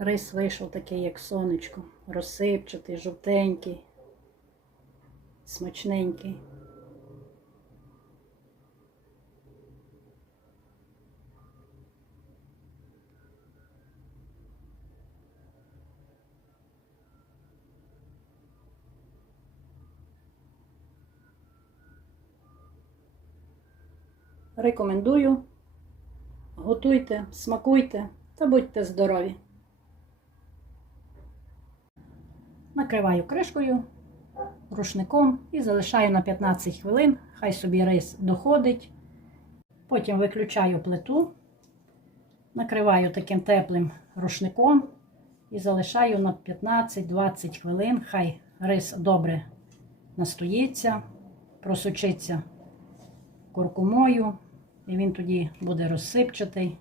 Рис вийшов такий, як сонечко, розсипчатий, жовтенький, смачненький. Рекомендую. Готуйте, смакуйте та будьте здорові. Накриваю кришкою, рушником і залишаю на 15 хвилин. Хай собі рис доходить. Потім виключаю плиту, накриваю таким теплим рушником і залишаю на 15-20 хвилин. Хай рис добре настоїться, просочиться куркумою, і він тоді буде розсипчатий,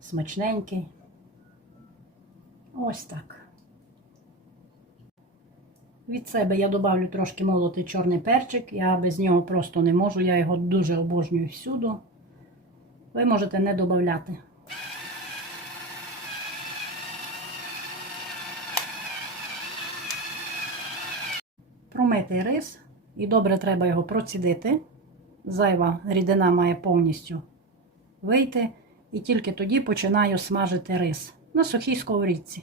смачненький. Ось так. Від себе я добавлю трошки молотий чорний перчик. Я без нього просто не можу. Я його дуже обожнюю всюду. Ви можете не додати. Промитий рис і добре треба його процідити. Зайва рідина має повністю вийти. І тільки тоді починаю смажити рис на сухій сковорідці.